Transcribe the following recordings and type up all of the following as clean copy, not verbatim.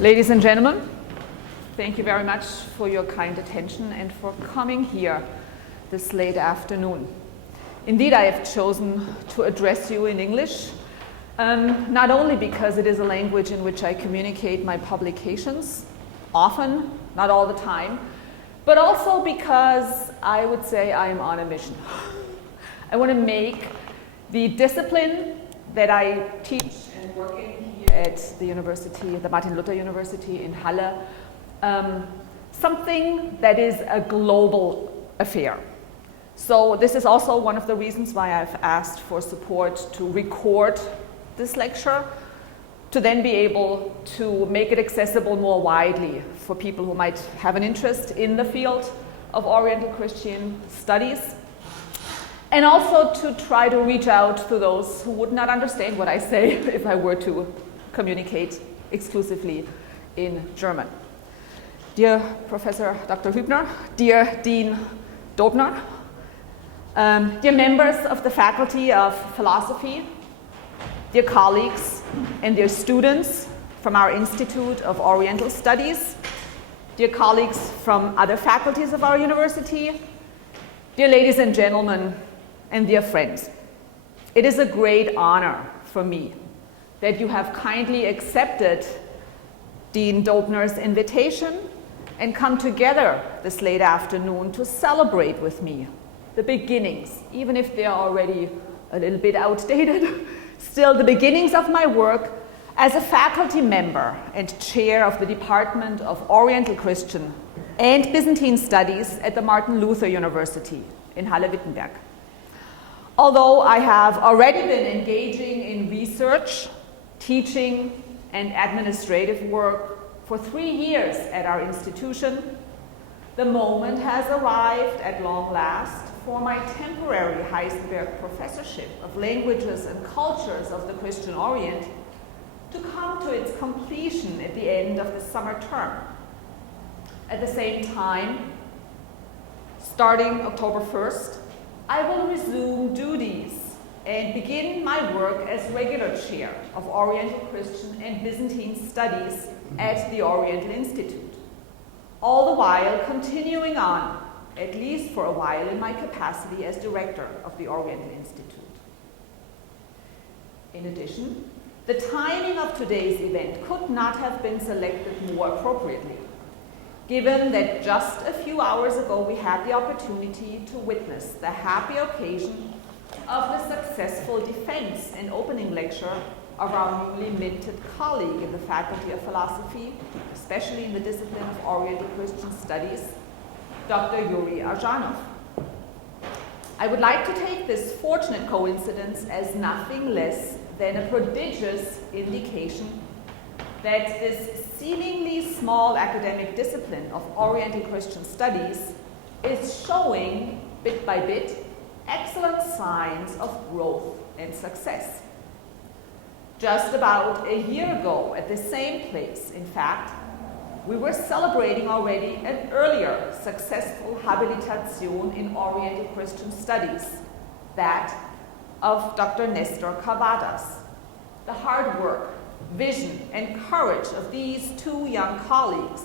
Ladies and gentlemen, thank you very much for your kind attention and for coming here this late afternoon. Indeed, I have chosen to address you in English, not only because it is a language in which I communicate my publications, often, not all the time, but also because I would say I am on a mission. I want to make the discipline that I teach and work in here at the university, the Martin-Luther-Universität in Halle, something that is a global affair. So this is also one of the reasons why I've asked for support to record this lecture, to then be able to make it accessible more widely for people who might have an interest in the field of Oriental Christian studies, and also to try to reach out to those who would not understand what I say if I were to communicate exclusively in German. Dear Professor Dr. Hübner, dear Dean Dobner, dear members of the Faculty of Philosophy, dear colleagues and dear students from our Institute of Oriental Studies, dear colleagues from other faculties of our university, dear ladies and gentlemen, and dear friends, it is a great honor for me that you have kindly accepted Dean Dobner's invitation and come together this late afternoon to celebrate with me the beginnings, even if they are already a little bit outdated, still the beginnings of my work as a faculty member and chair of the Department of Oriental Christian and Byzantine Studies at the Martin-Luther-Universität in Halle-Wittenberg. Although I have already been engaging in research, teaching, and administrative work for 3 years at our institution, the moment has arrived at long last for my temporary Heisenberg Professorship of Languages and Cultures of the Christian Orient to come to its completion at the end of the summer term. At the same time, starting October 1st, I will resume duties and begin my work as regular chair of Oriental Christian and Byzantine Studies at the Oriental Institute, all the while continuing on, at least for a while, in my capacity as director of the Oriental Institute. In addition, the timing of today's event could not have been selected more appropriately, given that just a few hours ago we had the opportunity to witness the happy occasion of the successful defense and opening lecture of our newly minted colleague in the Faculty of Philosophy, especially in the discipline of Oriental Christian Studies, Dr. Yuri Arjanov. I would like to take this fortunate coincidence as nothing less than a prodigious indication that this seemingly small academic discipline of Oriental Christian Studies is showing, bit by bit, excellent signs of growth and success. Just about a year ago, at the same place, in fact, we were celebrating already an earlier successful habilitation in Oriental Christian Studies, that of Dr. Nestor Cavadas. The hard work, vision, and courage of these 2 young colleagues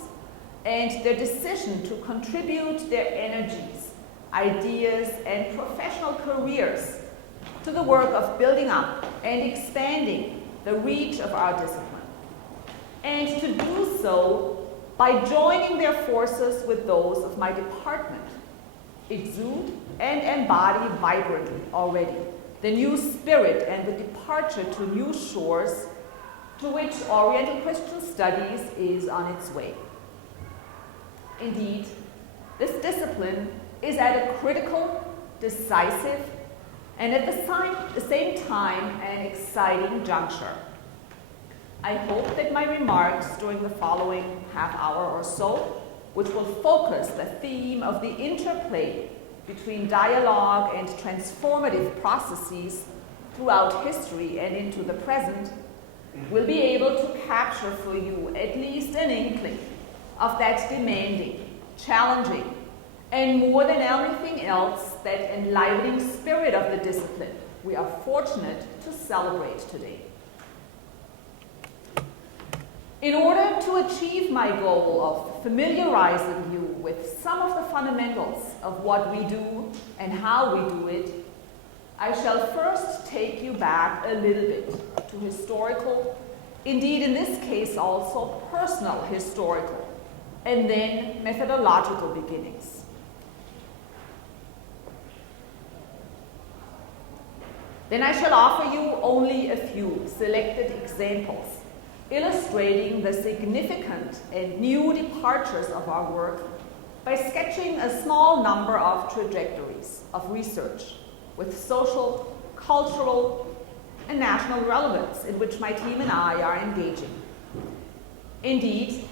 and their decision to contribute their energies, ideas, and professional careers to the work of building up and expanding the reach of our discipline, and to do so by joining their forces with those of my department, exude and embody vibrantly already the new spirit and the departure to new shores to which Oriental Christian Studies is on its way. Indeed, this discipline is at a critical, decisive, and at the same time an exciting juncture. I hope that my remarks during the following half hour or so, which will focus the theme of the interplay between dialogue and transformative processes throughout history and into the present, will be able to capture for you at least an inkling of that demanding, challenging, and more than anything else, that enlivening spirit of the discipline we are fortunate to celebrate today. In order to achieve my goal of familiarizing you with some of the fundamentals of what we do and how we do it, I shall first take you back a little bit to historical, indeed in this case also personal historical, and then methodological beginnings. Then I shall offer you only a few selected examples illustrating the significant and new departures of our work by sketching a small number of trajectories of research with social, cultural, and national relevance in which my team and I are engaging. Indeed,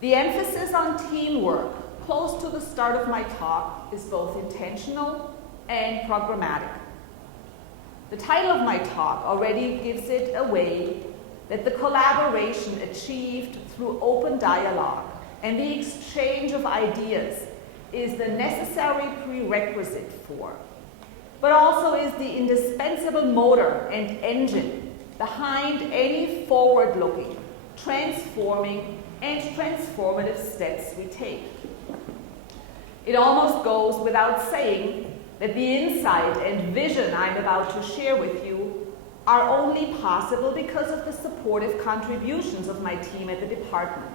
the emphasis on teamwork close to the start of my talk is both intentional and programmatic. The title of my talk already gives it away that the collaboration achieved through open dialogue and the exchange of ideas is the necessary prerequisite for, but also is the indispensable motor and engine behind any forward-looking, transforming, and transformative steps we take. It almost goes without saying that the insight and vision I'm about to share with you are only possible because of the supportive contributions of my team at the department,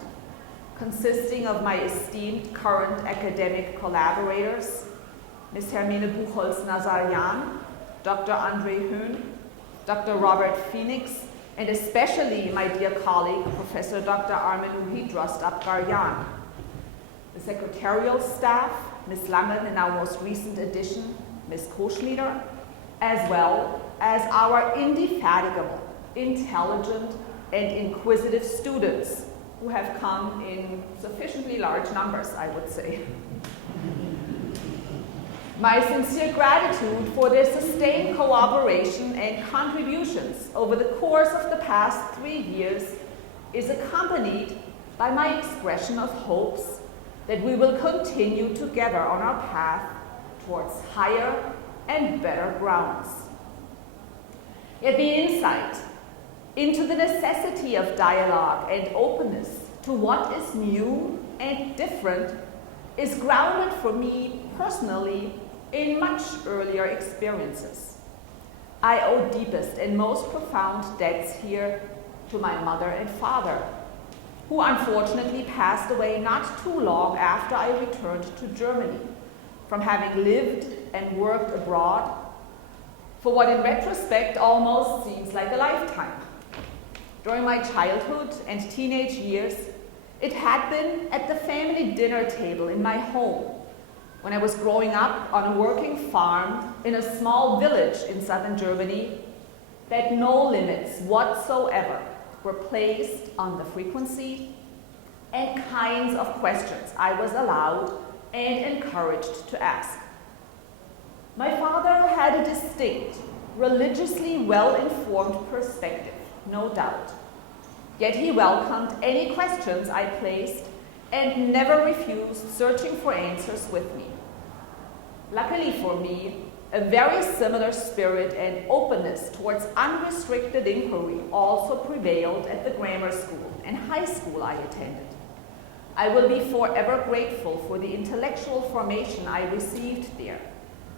consisting of my esteemed current academic collaborators, Ms. Hermine Buchholz-Nazarian, Dr. Andre Höhn, Dr. Robert Phoenix, and especially my dear colleague, Professor Dr. Armenuhidrost-Abgaryan. The secretarial staff, Ms. Langen in our most recent edition, Ms. Koschmieder, as well as our indefatigable, intelligent, and inquisitive students who have come in sufficiently large numbers, I would say. My sincere gratitude for their sustained cooperation and contributions over the course of the past 3 years is accompanied by my expression of hopes that we will continue together on our path towards higher and better grounds. Yet the insight into the necessity of dialogue and openness to what is new and different is grounded for me personally in much earlier experiences. I owe deepest and most profound debts here to my mother and father, who unfortunately passed away not too long after I returned to Germany from having lived and worked abroad for what in retrospect almost seems like a lifetime. During my childhood and teenage years, it had been at the family dinner table in my home when I was growing up on a working farm in a small village in southern Germany that no limits whatsoever were placed on the frequency and kinds of questions I was allowed and encouraged to ask. My father had a distinct, religiously well-informed perspective, no doubt. Yet he welcomed any questions I placed and never refused searching for answers with me. Luckily for me, a very similar spirit and openness towards unrestricted inquiry also prevailed at the grammar school and high school I attended. I will be forever grateful for the intellectual formation I received there,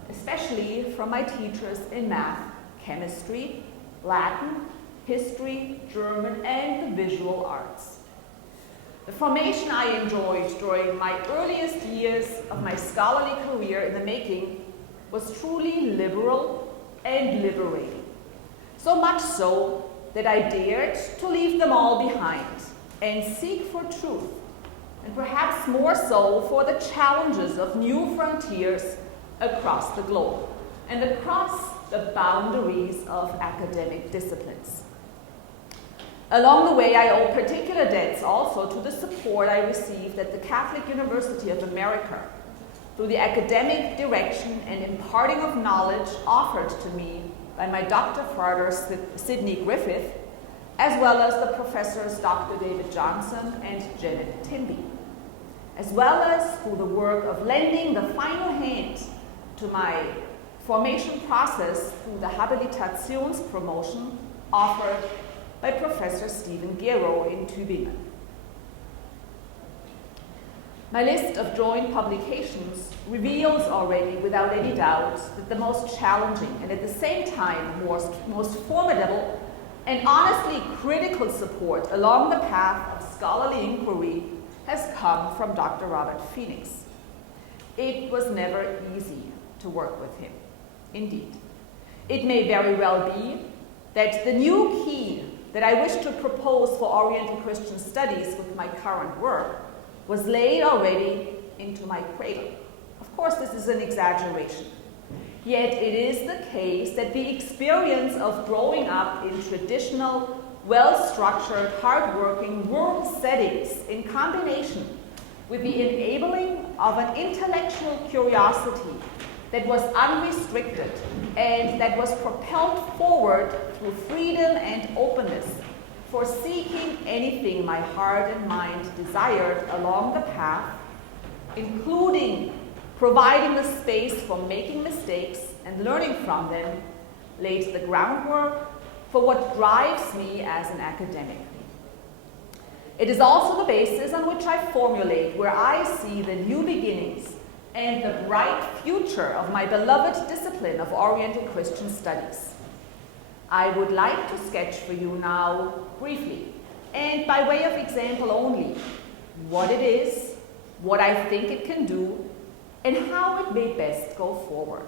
especially from my teachers in math, chemistry, Latin, history, German, and the visual arts. The formation I enjoyed during my earliest years of my scholarly career in the making was truly liberal and liberating. So much so that I dared to leave them all behind and seek for truth, and perhaps more so for the challenges of new frontiers across the globe and across the boundaries of academic disciplines. Along the way, I owe particular debts also to the support I received at the Catholic University of America through the academic direction and imparting of knowledge offered to me by my Dr. Father Sidney Griffith, as well as the professors Dr. David Johnson and Janet Timby, as well as through the work of lending the final hand to my formation process through the Habilitationspromotion offered by Professor Stephen Gero in Tübingen. My list of joint publications reveals already, without any doubt, that the most challenging and at the same time most formidable and honestly critical support along the path of scholarly inquiry has come from Dr. Robert Phoenix. It was never easy to work with him, indeed. It may very well be that the new key that I wish to propose for Oriental Christian studies with my current work was laid already into my cradle. Of course, this is an exaggeration. Yet it is the case that the experience of growing up in traditional, well-structured, hard-working rural settings in combination with the enabling of an intellectual curiosity that was unrestricted and that was propelled forward through freedom and openness for seeking anything my heart and mind desired along the path, including providing the space for making mistakes and learning from them, laid the groundwork for what drives me as an academic. It is also the basis on which I formulate where I see the new beginnings and the bright future of my beloved discipline of Oriental Christian Studies. I would like to sketch for you now, briefly, and by way of example only, what it is, what I think it can do, and how it may best go forward.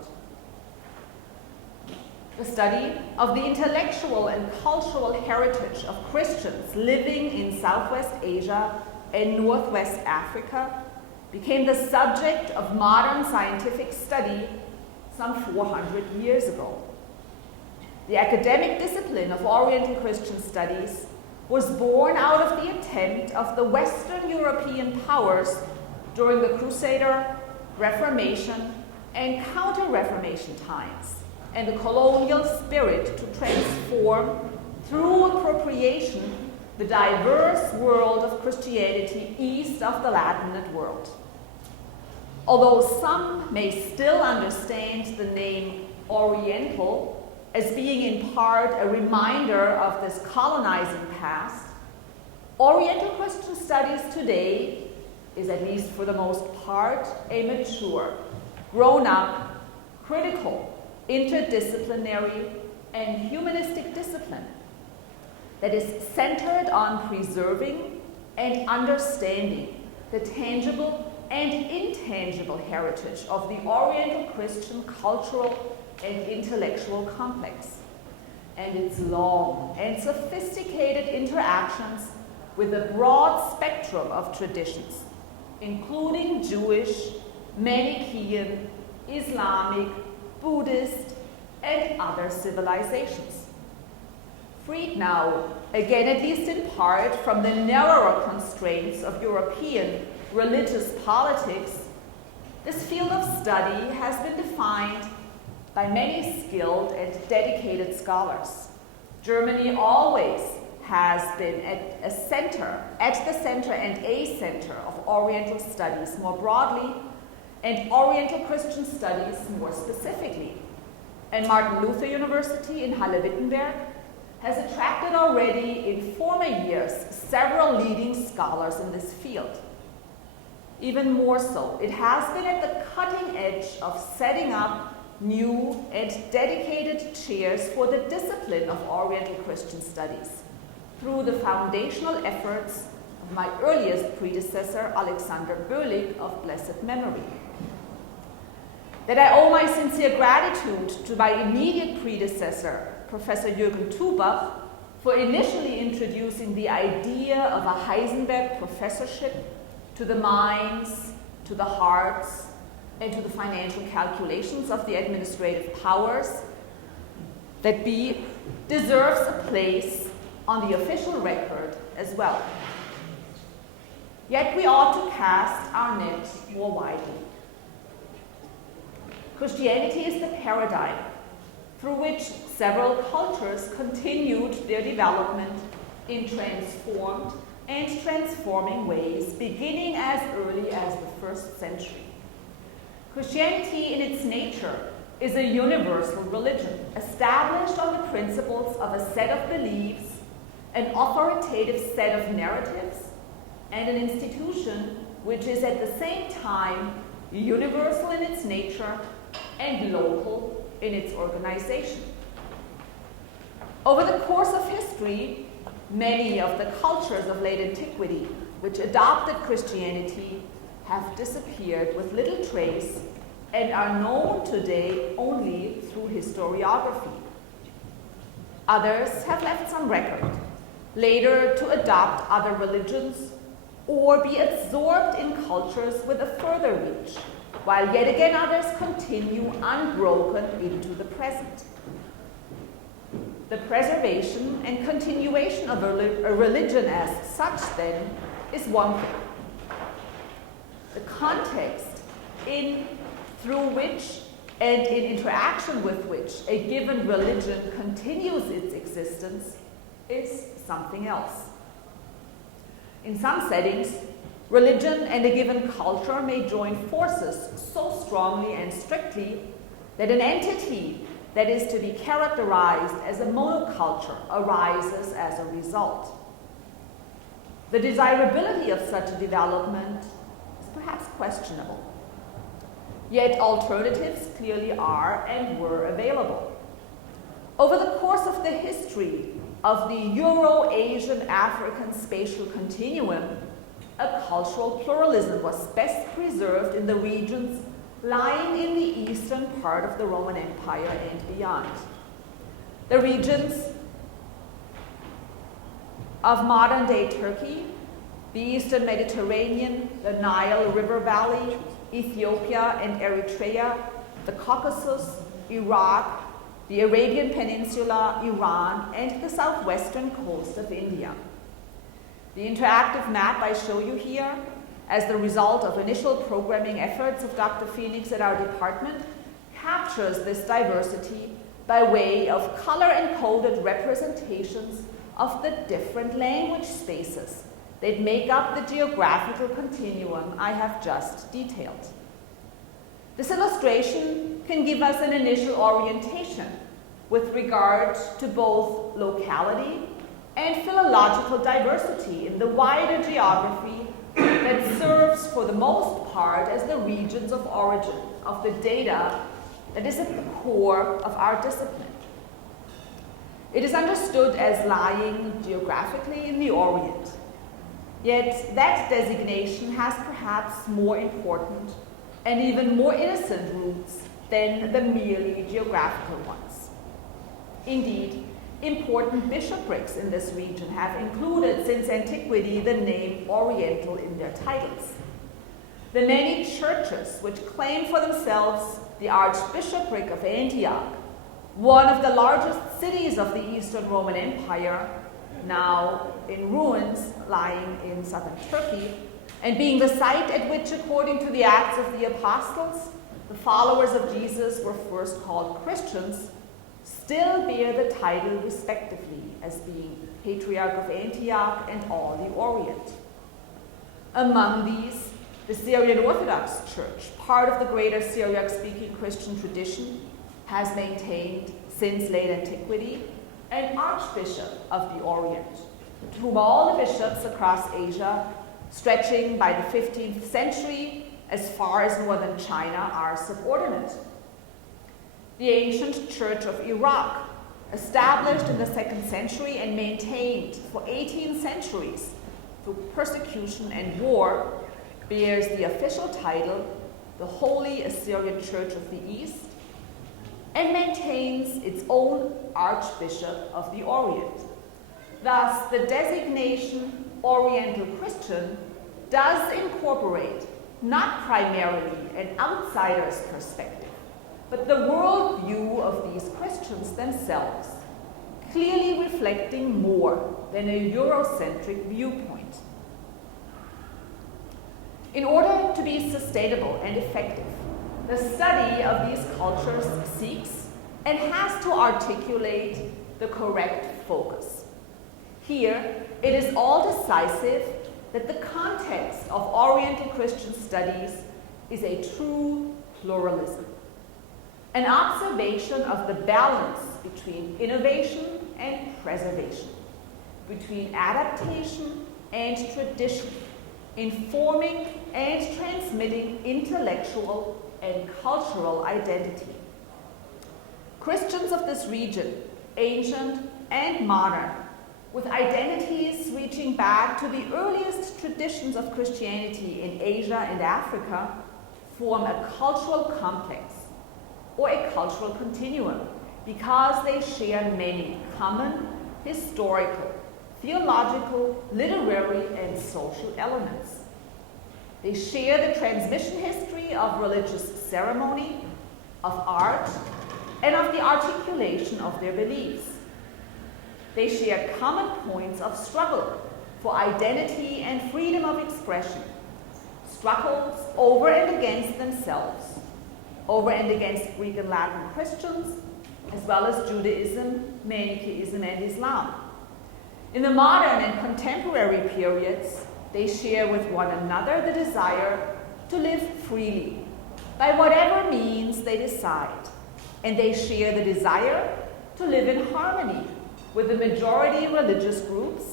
The study of the intellectual and cultural heritage of Christians living in Southwest Asia and Northwest Africa became the subject of modern scientific study some 400 years ago. The academic discipline of Oriental Christian Studies was born out of the attempt of the Western European powers during the Crusader, Reformation, and Counter-Reformation times, and the colonial spirit to transform, through appropriation, the diverse world of Christianity east of the Latinate world. Although some may still understand the name Oriental as being in part a reminder of this colonizing past, Oriental Christian Studies today is, at least for the most part, a mature, grown-up, critical, interdisciplinary, and humanistic discipline that is centered on preserving and understanding the tangible and intangible heritage of the Oriental Christian cultural and intellectual complex, and its long and sophisticated interactions with a broad spectrum of traditions, including Jewish, Manichaean, Islamic, Buddhist, and other civilizations. Freed now, again at least in part, from the narrower constraints of European religious politics, this field of study has been defined by many skilled and dedicated scholars. Germany always has been at the center and a center of Oriental studies more broadly, and Oriental Christian studies more specifically. And Martin-Luther-Universität in Halle-Wittenberg has attracted already in former years several leading scholars in this field. Even more so, it has been at the cutting edge of setting up new and dedicated chairs for the discipline of Oriental Christian Studies through the foundational efforts of my earliest predecessor, Alexander Böhlig, of blessed memory. That I owe my sincere gratitude to my immediate predecessor, Professor Jürgen Tubach, for initially introducing the idea of a Heisenberg professorship to the minds, to the hearts, and to the financial calculations of the administrative powers, that B deserves a place on the official record as well. Yet we ought to cast our net more widely. Christianity is the paradigm through which several cultures continued their development in transformed and transforming ways, beginning as early as the 1st century. Christianity in its nature is a universal religion, established on the principles of a set of beliefs, an authoritative set of narratives, and an institution which is at the same time universal in its nature and local in its organization. Over the course of history, many of the cultures of late antiquity which adopted Christianity have disappeared with little trace and are known today only through historiography. Others have left some record, later to adopt other religions or be absorbed in cultures with a further reach, while yet again others continue unbroken into the present. The preservation and continuation of a religion as such, then, is one thing. The context through which and in interaction with which a given religion continues its existence is something else. In some settings, religion and a given culture may join forces so strongly and strictly that an entity that is to be characterized as a monoculture arises as a result. The desirability of such a development is perhaps questionable. Yet alternatives clearly are and were available. Over the course of the history of the Euro-Asian-African spatial continuum, a cultural pluralism was best preserved in the regions lying in the eastern part of the Roman Empire and beyond. The regions of modern-day Turkey, the eastern Mediterranean, the Nile River Valley, Ethiopia and Eritrea, the Caucasus, Iraq, the Arabian Peninsula, Iran, and the southwestern coast of India. The interactive map I show you here, as the result of initial programming efforts of Dr. Phoenix at our department, captures this diversity by way of color-encoded representations of the different language spaces that make up the geographical continuum I have just detailed. This illustration can give us an initial orientation with regard to both locality and philological diversity in the wider geography that serves for the most part as the regions of origin of the data that is at the core of our discipline. It is understood as lying geographically in the Orient. Yet that designation has perhaps more important and even more innocent roots than the merely geographical ones. Indeed, important bishoprics in this region have included since antiquity the name Oriental in their titles. The many churches which claim for themselves the Archbishopric of Antioch, one of the largest cities of the Eastern Roman Empire, now in ruins, lying in southern Turkey, and being the site at which, according to the Acts of the Apostles, the followers of Jesus were first called Christians, still bear the title respectively as being Patriarch of Antioch and all the Orient. Among these, the Syrian Orthodox Church, part of the greater Syriac-speaking Christian tradition, has maintained since late antiquity an Archbishop of the Orient, to whom all the bishops across Asia, stretching by the 15th century as far as northern China, are subordinate. The ancient Church of Iraq, established in the 2nd century and maintained for 18 centuries through persecution and war, bears the official title, the Holy Assyrian Church of the East, and maintains its own Archbishop of the Orient. Thus, the designation Oriental Christian does incorporate not primarily an outsider's perspective, but the worldview of these Christians themselves, clearly reflecting more than a Eurocentric viewpoint. In order to be sustainable and effective, the study of these cultures seeks and has to articulate the correct focus. Here, it is all decisive that the context of Oriental Christian studies is a true pluralism, an observation of the balance between innovation and preservation, between adaptation and tradition, informing and transmitting intellectual and cultural identity. Christians of this region, ancient and modern, with identities reaching back to the earliest traditions of Christianity in Asia and Africa, form a cultural complex or a cultural continuum because they share many common historical, theological, literary, and social elements. They share the transmission history of religious ceremony, of art, and of the articulation of their beliefs. They share common points of struggle for identity and freedom of expression, struggles over and against themselves, over and against Greek and Latin Christians, as well as Judaism, Manichaeism, and Islam. In the modern and contemporary periods, they share with one another the desire to live freely, by whatever means they decide, and they share the desire to live in harmony with the majority religious groups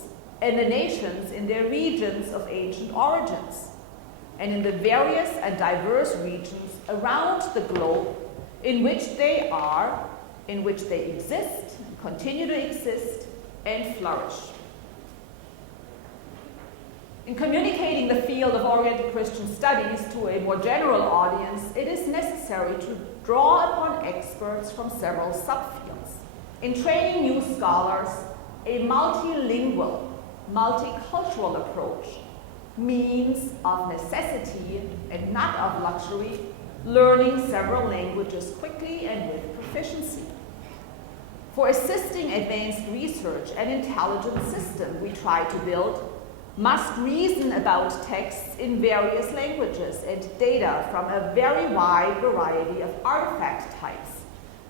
and the nations in their regions of ancient origins, and in the various and diverse regions around the globe in which they are, in which they exist, continue to exist, and flourish. In communicating the field of Oriental Christian studies to a more general audience, it is necessary to draw upon experts from several subfields. In training new scholars, a multilingual, multicultural approach means of necessity and not of luxury, learning several languages quickly and with proficiency. For assisting advanced research, an intelligent system we try to build must reason about texts in various languages and data from a very wide variety of artifact types,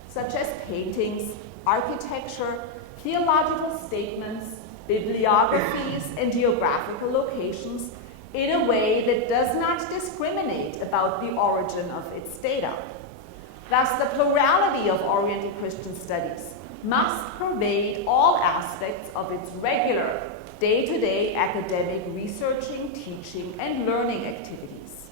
such as paintings, architecture, theological statements, bibliographies, and geographical locations in a way that does not discriminate about the origin of its data. Thus, the plurality of Oriental Christian studies must pervade all aspects of its regular, day-to-day academic researching, teaching, and learning activities.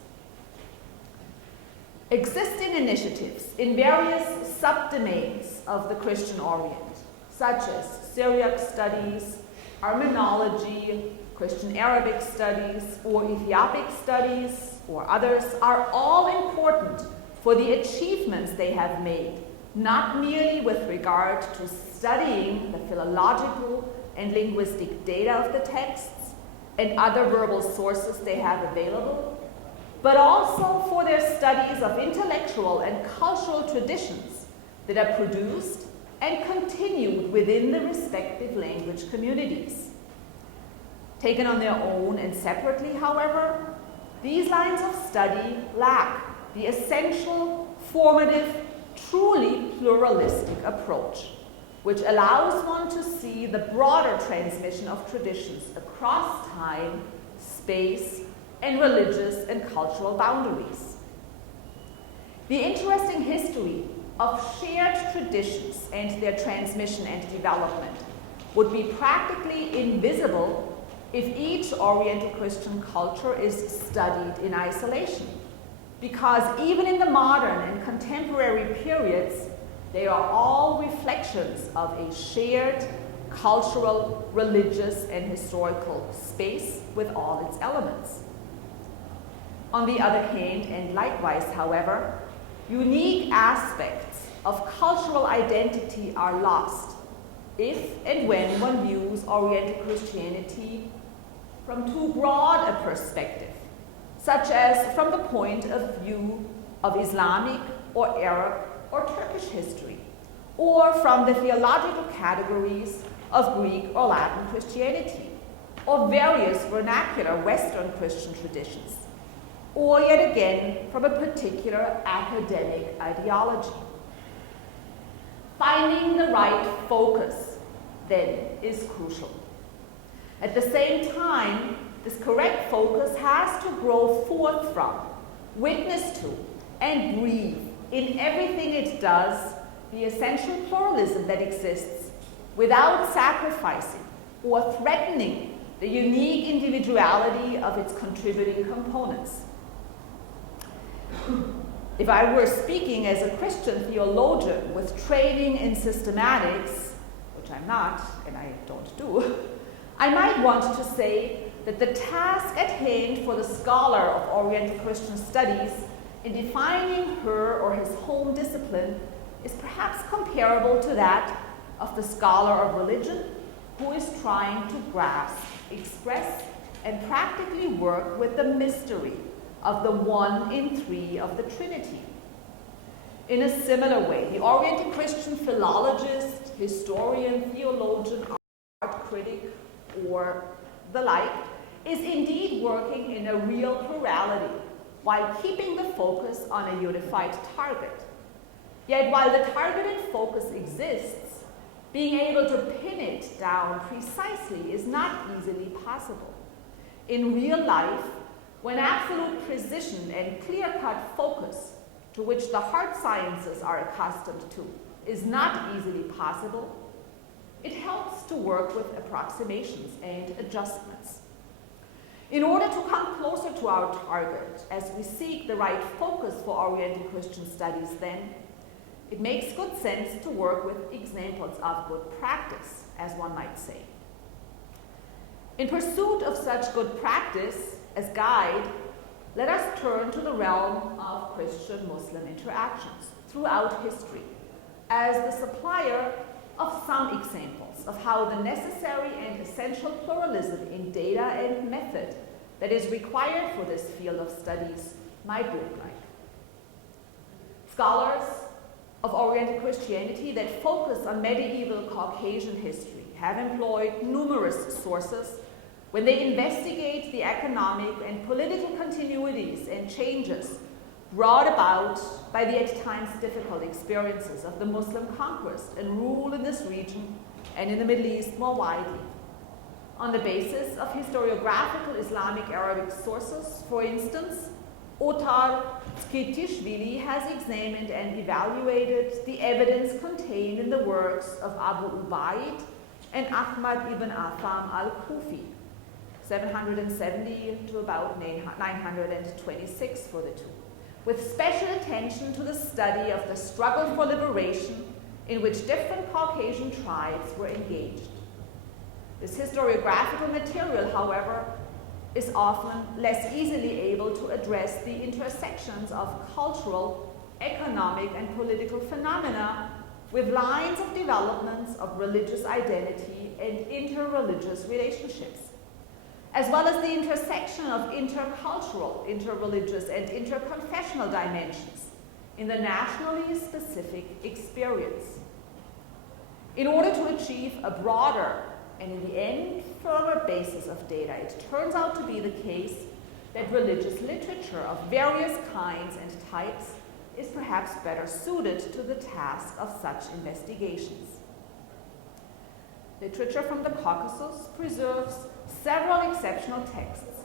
Existing initiatives in various subdomains of the Christian Orient, such as Syriac studies, Armenology, Christian Arabic studies, or Ethiopic studies, or others, are all important for the achievements they have made, not merely with regard to studying the philological and linguistic data of the texts and other verbal sources they have available, but also for their studies of intellectual and cultural traditions that are produced and continued within the respective language communities. Taken on their own and separately, however, these lines of study lack the essential, formative, truly pluralistic approach, which allows one to see the broader transmission of traditions across time, space, and religious and cultural boundaries. The interesting history of shared traditions and their transmission and development would be practically invisible if each Oriental Christian culture is studied in isolation, because even in the modern and contemporary periods, they are all reflections of a shared cultural, religious, and historical space with all its elements. On the other hand, and likewise, however, unique aspects of cultural identity are lost if and when one views Oriental Christianity from too broad a perspective, such as from the point of view of Islamic or Arab or Turkish history, or from the theological categories of Greek or Latin Christianity, or various vernacular Western Christian traditions, or yet again from a particular academic ideology. Finding the right focus, then, is crucial. At the same time, this correct focus has to grow forth from, witness to, and breathe in everything it does the essential pluralism that exists without sacrificing or threatening the unique individuality of its contributing components, If I were speaking as a Christian theologian with training in systematics, which I'm not and I don't do, I might want to say that the task at hand for the scholar of Oriental Christian studies in defining her or his home discipline is perhaps comparable to that of the scholar of religion who is trying to grasp, express, and practically work with the mystery of the one in three of the Trinity. In a similar way, the Oriental Christian philologist, historian, theologian, art critic, or the like, is indeed working in a real plurality while keeping the focus on a unified target. Yet while the target and focus exists, being able to pin it down precisely is not easily possible. In real life, when absolute precision and clear-cut focus, to which the hard sciences are accustomed to, is not easily possible, it helps to work with approximations and adjustments. In order to come closer to our target as we seek the right focus for Oriental Christian studies, then, it makes good sense to work with examples of good practice, as one might say. In pursuit of such good practice as guide, let us turn to the realm of Christian-Muslim interactions throughout history as the supplier of some examples of how the necessary and essential pluralism in data and method that is required for this field of studies might look like. Scholars of Oriental Christianity that focus on medieval Caucasian history have employed numerous sources when they investigate the economic and political continuities and changes brought about by the at times difficult experiences of the Muslim conquest and rule in this region and in the Middle East more widely. On the basis of historiographical Islamic Arabic sources, for instance, Otar Skitishvili has examined and evaluated the evidence contained in the works of Abu Ubaid and Ahmad ibn Atham al-Kufi, 770 to about 926 for the two, with special attention to the study of the struggle for liberation in which different Caucasian tribes were engaged. This historiographical material, however, is often less easily able to address the intersections of cultural, economic, and political phenomena with lines of developments of religious identity and interreligious relationships, as well as the intersection of intercultural, interreligious, and interconfessional dimensions in the nationally specific experience. In order to achieve a broader and in the end firmer basis of data, it turns out to be the case that religious literature of various kinds and types is perhaps better suited to the task of such investigations. Literature from the Caucasus preserves several exceptional texts,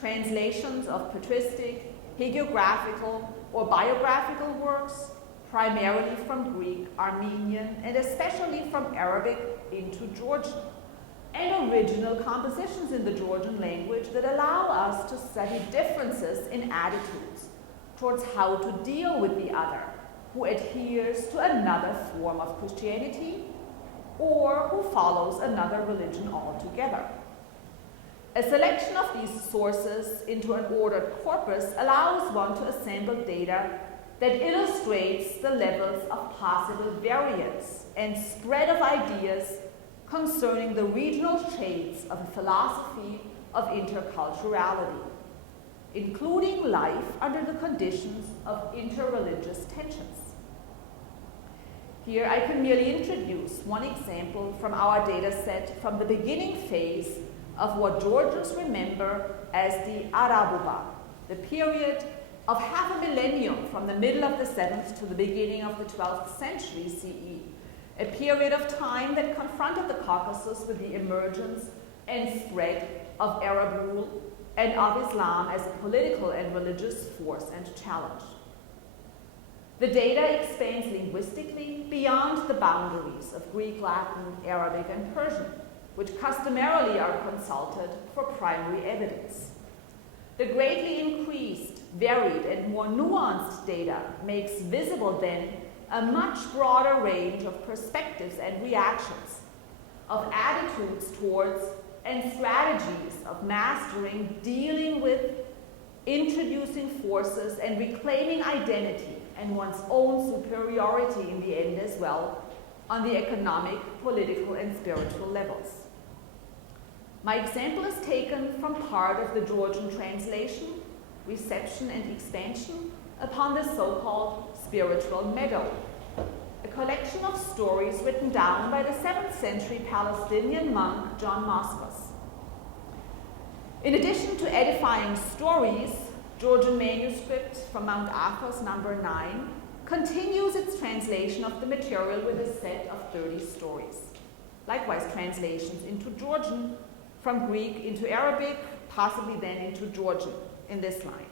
translations of patristic, hagiographical, or biographical works, primarily from Greek, Armenian, and especially from Arabic into Georgian, and original compositions in the Georgian language that allow us to study differences in attitudes towards how to deal with the other who adheres to another form of Christianity or who follows another religion altogether. A selection of these sources into an ordered corpus allows one to assemble data that illustrates the levels of possible variance and spread of ideas concerning the regional shades of a philosophy of interculturality, including life under the conditions of interreligious tensions. Here I can merely introduce one example from our data set from the beginning phase of what Georgians remember as the Arabuba, the period of half a millennium from the middle of the 7th to the beginning of the 12th century CE, a period of time that confronted the Caucasus with the emergence and spread of Arab rule and of Islam as a political and religious force and challenge. The data expands linguistically beyond the boundaries of Greek, Latin, Arabic, and Persian, which customarily are consulted for primary evidence. The greatly increased varied, and more nuanced data makes visible then a much broader range of perspectives and reactions, of attitudes towards and strategies of mastering, dealing with, introducing forces, and reclaiming identity and one's own superiority in the end as well on the economic, political, and spiritual levels. My example is taken from part of the Georgian translation, reception, and expansion upon the so-called spiritual meadow, a collection of stories written down by the 7th century Palestinian monk John Moskos. In addition to edifying stories, Georgian manuscript from Mount Athos number 9 continues its translation of the material with a set of 30 stories. Likewise, translations into Georgian from Greek into Arabic, possibly then into Georgian in this line.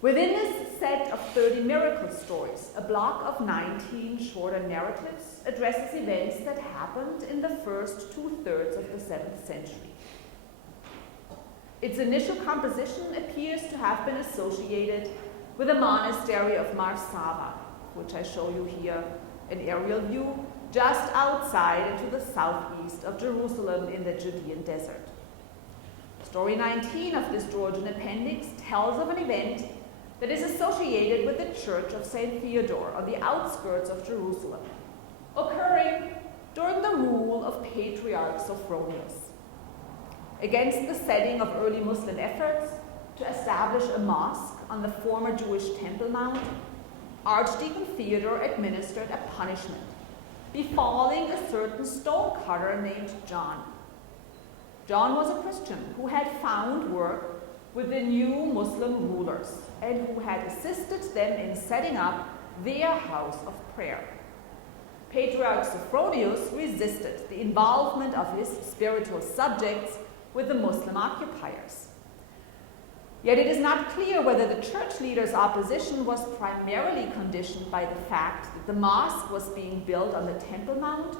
Within this set of 30 miracle stories, a block of 19 shorter narratives addresses events that happened in the first 2/3 of the 7th century. Its initial composition appears to have been associated with the monastery of Marsava, which I show you here in aerial view, just outside into the southeast of Jerusalem in the Judean desert. Story 19 of this Georgian appendix tells of an event that is associated with the Church of St. Theodore on the outskirts of Jerusalem, occurring during the rule of Patriarch Sophronius. Against the setting of early Muslim efforts to establish a mosque on the former Jewish Temple Mount, Archdeacon Theodore administered a punishment befalling a certain stonecutter named John. John was a Christian who had found work with the new Muslim rulers and who had assisted them in setting up their house of prayer. Patriarch Sophronius resisted the involvement of his spiritual subjects with the Muslim occupiers. Yet it is not clear whether the church leaders' opposition was primarily conditioned by the fact that the mosque was being built on the Temple Mount,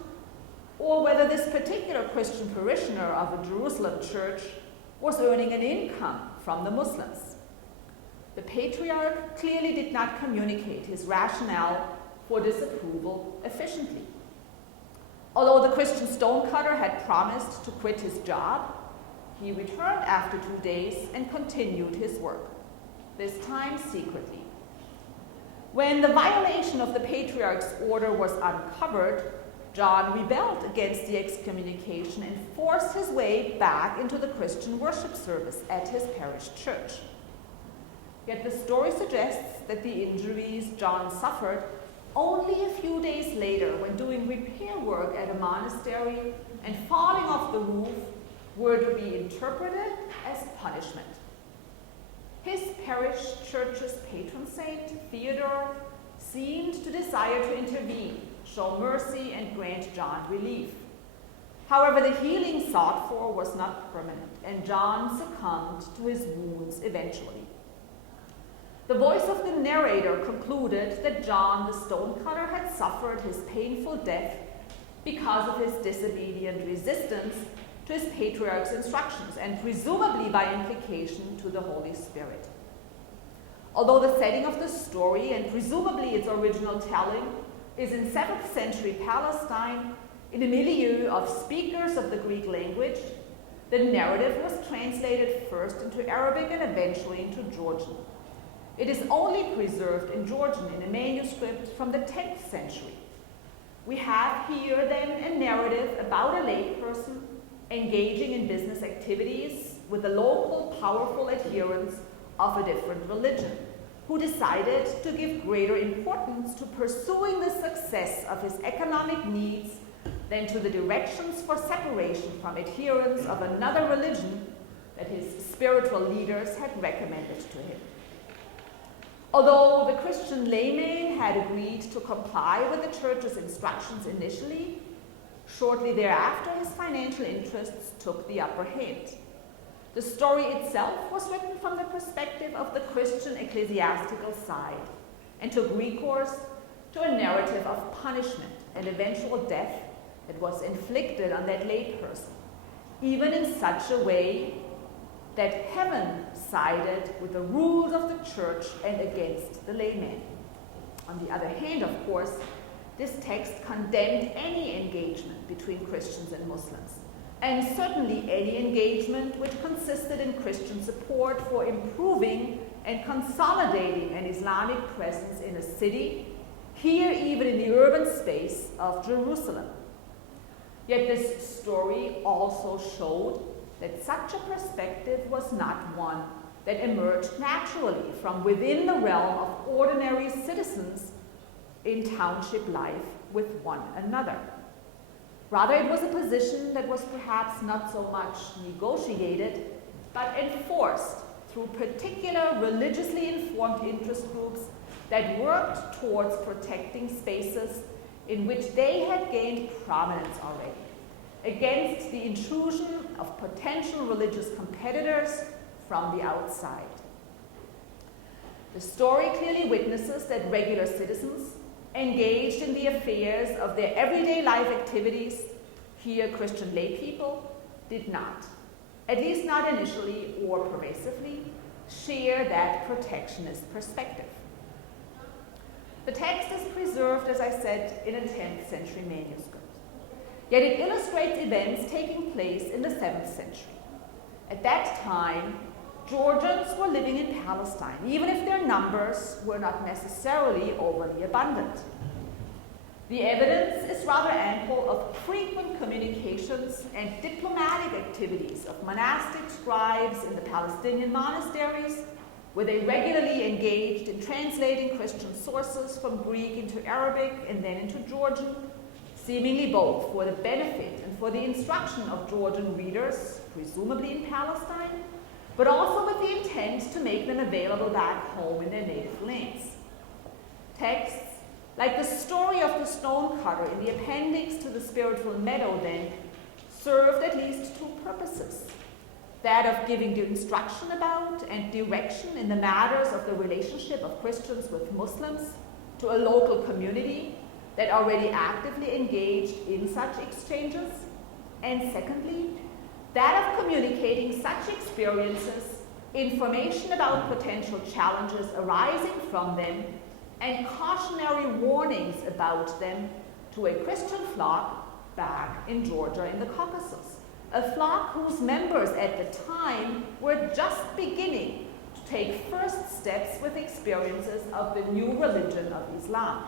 or whether this particular Christian parishioner of a Jerusalem church was earning an income from the Muslims. The patriarch clearly did not communicate his rationale for disapproval efficiently. Although the Christian stonecutter had promised to quit his job, he returned after 2 days and continued his work, this time secretly. When the violation of the patriarch's order was uncovered, John rebelled against the excommunication and forced his way back into the Christian worship service at his parish church. Yet the story suggests that the injuries John suffered only a few days later when doing repair work at a monastery and falling off the roof were to be interpreted as punishment. His parish church's patron saint, Theodore, seemed to desire to intervene, show mercy, and grant John relief. However, the healing sought for was not permanent, and John succumbed to his wounds eventually. The voice of the narrator concluded that John the stonecutter had suffered his painful death because of his disobedient resistance to his patriarch's instructions, and presumably by implication to the Holy Spirit. Although the setting of the story, and presumably its original telling, is in 7th century Palestine, in a milieu of speakers of the Greek language, the narrative was translated first into Arabic and eventually into Georgian. It is only preserved in Georgian in a manuscript from the 10th century. We have here then a narrative about a layperson engaging in business activities with the local powerful adherents of a different religion, who decided to give greater importance to pursuing the success of his economic needs than to the directions for separation from adherents of another religion that his spiritual leaders had recommended to him. Although the Christian layman had agreed to comply with the church's instructions initially, shortly thereafter his financial interests took the upper hand. The story itself was written from the perspective of the Christian ecclesiastical side and took recourse to a narrative of punishment and eventual death that was inflicted on that layperson, even in such a way that heaven sided with the rules of the church and against the laymen. On the other hand, of course, this text condemned any engagement between Christians and Muslims, and certainly any engagement which consisted in Christian support for improving and consolidating an Islamic presence in a city, here even in the urban space of Jerusalem. Yet this story also showed that such a perspective was not one that emerged naturally from within the realm of ordinary citizens in township life with one another. Rather, it was a position that was perhaps not so much negotiated, but enforced through particular religiously informed interest groups that worked towards protecting spaces in which they had gained prominence already, against the intrusion of potential religious competitors from the outside. The story clearly witnesses that regular citizens engaged in the affairs of their everyday life activities, here Christian laypeople, did not, at least not initially or pervasively, share that protectionist perspective. The text is preserved, as I said, in a 10th century manuscript. Yet it illustrates events taking place in the 7th century. At that time, Georgians were living in Palestine, even if their numbers were not necessarily overly abundant. The evidence is rather ample of frequent communications and diplomatic activities of monastic scribes in the Palestinian monasteries, where they regularly engaged in translating Christian sources from Greek into Arabic and then into Georgian, seemingly both for the benefit and for the instruction of Georgian readers, presumably in Palestine, but also with the intent to make them available back home in their native lands. Texts like the story of the stonecutter in the appendix to the spiritual meadow then served at least two purposes: that of giving the instruction about and direction in the matters of the relationship of Christians with Muslims to a local community that already actively engaged in such exchanges, and secondly, that of communicating such experiences, information about potential challenges arising from them, and cautionary warnings about them to a Christian flock back in Georgia in the Caucasus, a flock whose members at the time were just beginning to take first steps with experiences of the new religion of Islam.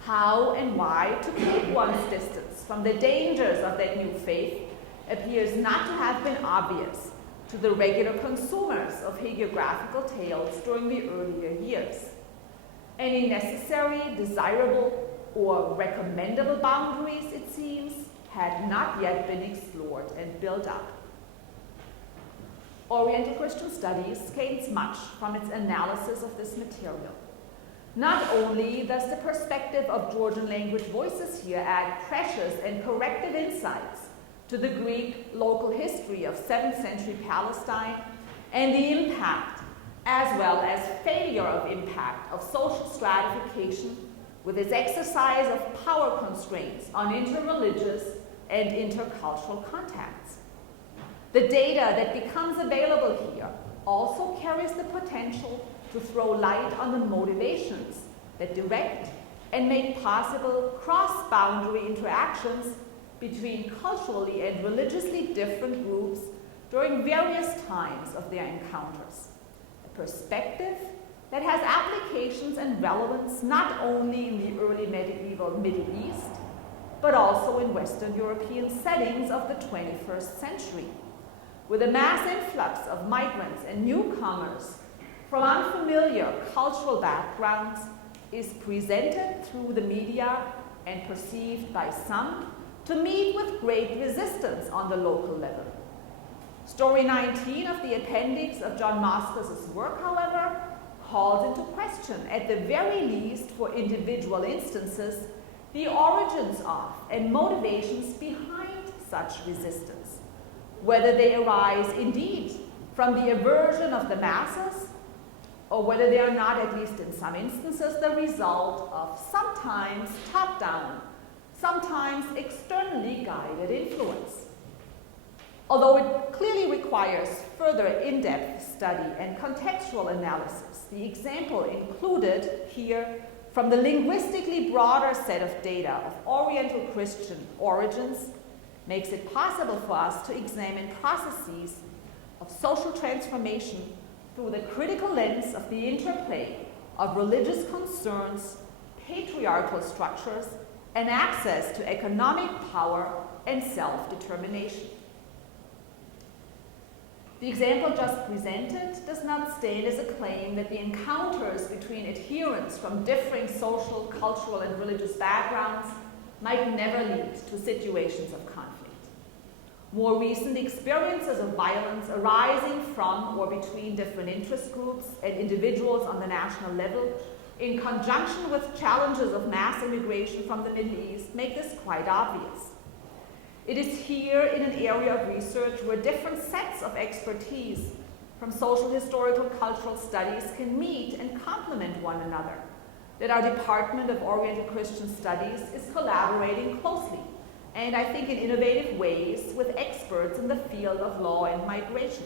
How and why to keep one's distance from the dangers of that new faith appears not to have been obvious to the regular consumers of hagiographical tales during the earlier years. Any necessary, desirable, or recommendable boundaries, it seems, had not yet been explored and built up. Oriental Christian Studies gains much from its analysis of this material. Not only does the perspective of Georgian language voices here add precious and corrective insights to the Greek local history of 7th century Palestine and the impact, as well as failure of impact, of social stratification with its exercise of power constraints on interreligious and intercultural contacts. The data that becomes available here also carries the potential to throw light on the motivations that direct and make possible cross-boundary interactions between culturally and religiously different groups during various times of their encounters. A perspective that has applications and relevance not only in the early medieval Middle East, but also in Western European settings of the 21st century, with a mass influx of migrants and newcomers from unfamiliar cultural backgrounds is presented through the media and perceived by some to meet with great resistance on the local level. Story 19 of the appendix of John Moskos's work, however, calls into question, at the very least for individual instances, the origins of and motivations behind such resistance, whether they arise indeed from the aversion of the masses, or whether they are not, at least in some instances, the result of sometimes top-down, sometimes externally guided influence. Although it clearly requires further in-depth study and contextual analysis, the example included here from the linguistically broader set of data of Oriental Christian origins makes it possible for us to examine processes of social transformation through the critical lens of the interplay of religious concerns, patriarchal structures, and access to economic power and self-determination. The example just presented does not stand as a claim that the encounters between adherents from differing social, cultural, and religious backgrounds might never lead to situations of conflict. More recent experiences of violence arising from or between different interest groups and individuals on the national level, in conjunction with challenges of mass immigration from the Middle East, make this quite obvious. It is here in an area of research where different sets of expertise from social, historical, cultural studies can meet and complement one another that our Department of Oriental Christian Studies is collaborating closely, and I think in innovative ways, with experts in the field of law and migration.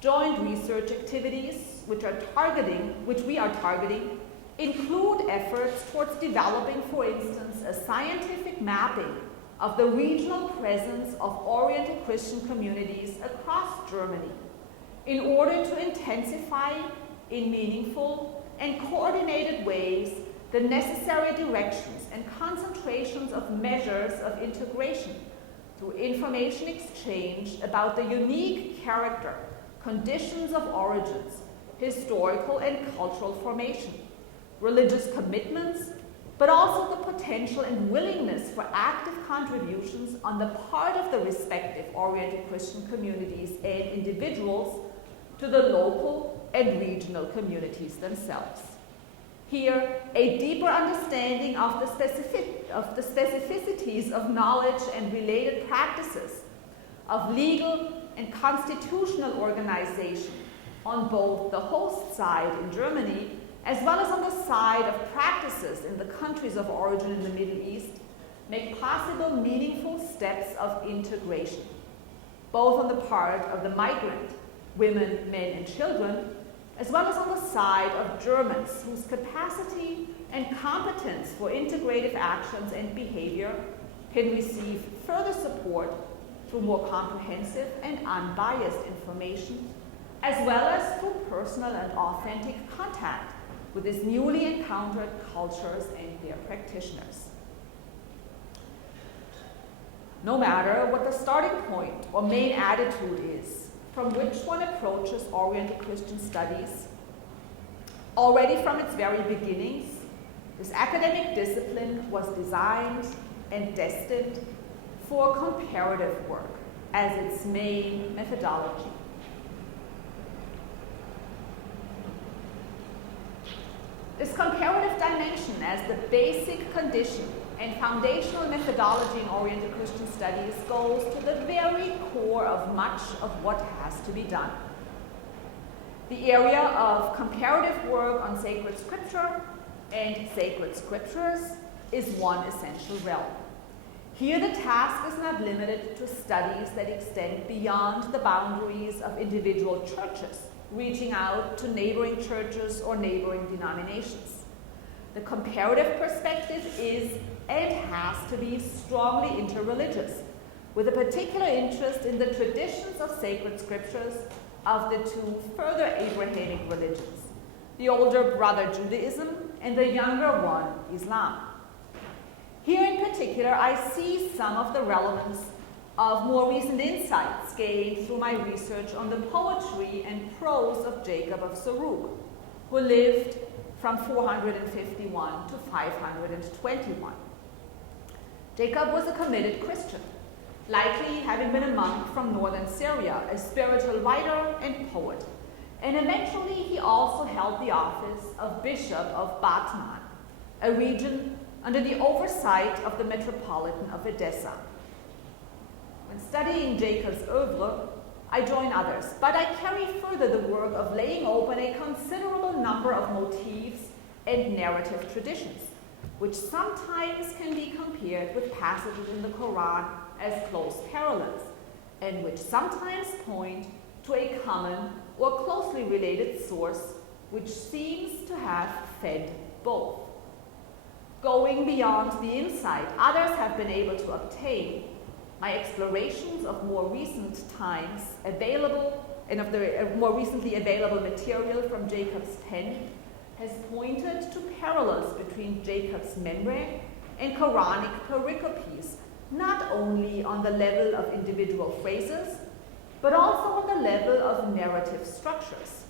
Joint research activities which we are targeting include efforts towards developing, for instance, a scientific mapping of the regional presence of Oriental Christian communities across Germany in order to intensify in meaningful and coordinated ways the necessary directions and concentrations of measures of integration through information exchange about the unique character, conditions of origins, historical and cultural formation, religious commitments, but also the potential and willingness for active contributions on the part of the respective Oriental Christian communities and individuals to the local and regional communities themselves. Here, a deeper understanding of the specificities of knowledge and related practices, of legal and constitutional organization on both the host side in Germany as well as on the side of practices in the countries of origin in the Middle East, make possible meaningful steps of integration, both on the part of the migrant, women, men, and children, as well as on the side of Germans whose capacity and competence for integrative actions and behavior can receive further support through more comprehensive and unbiased information, as well as through personal and authentic contact with these newly encountered cultures and their practitioners. No matter what the starting point or main attitude is from which one approaches Oriental Christian studies, already from its very beginnings, this academic discipline was designed and destined for comparative work as its main methodology. This comparative dimension as the basic condition and foundational methodology in Oriental Christian studies goes to the very core of much of what has to be done. The area of comparative work on sacred scripture and sacred scriptures is one essential realm. Here the task is not limited to studies that extend beyond the boundaries of individual churches, reaching out to neighboring churches or neighboring denominations. The comparative perspective is and has to be strongly interreligious, with a particular interest in the traditions of sacred scriptures of the two further Abrahamic religions, the older brother Judaism and the younger one, Islam. Here in particular, I see some of the relevance of more recent insights gained through my research on the poetry and prose of Jacob of Sarug, who lived from 451 to 521. Jacob was a committed Christian, likely having been a monk from northern Syria, a spiritual writer and poet, and eventually he also held the office of Bishop of Batman, a region under the oversight of the Metropolitan of Edessa. When studying Jacob's oeuvre, I join others, but I carry further the work of laying open a considerable number of motifs and narrative traditions, which sometimes can be compared with passages in the Quran as close parallels, and which sometimes point to a common or closely related source which seems to have fed both. Going beyond the insight others have been able to obtain, my explorations of more recent times available and of the more recently available material from Jacob's pen has pointed to parallels between Jacob's memory and Quranic pericopes, not only on the level of individual phrases, but also on the level of narrative structures.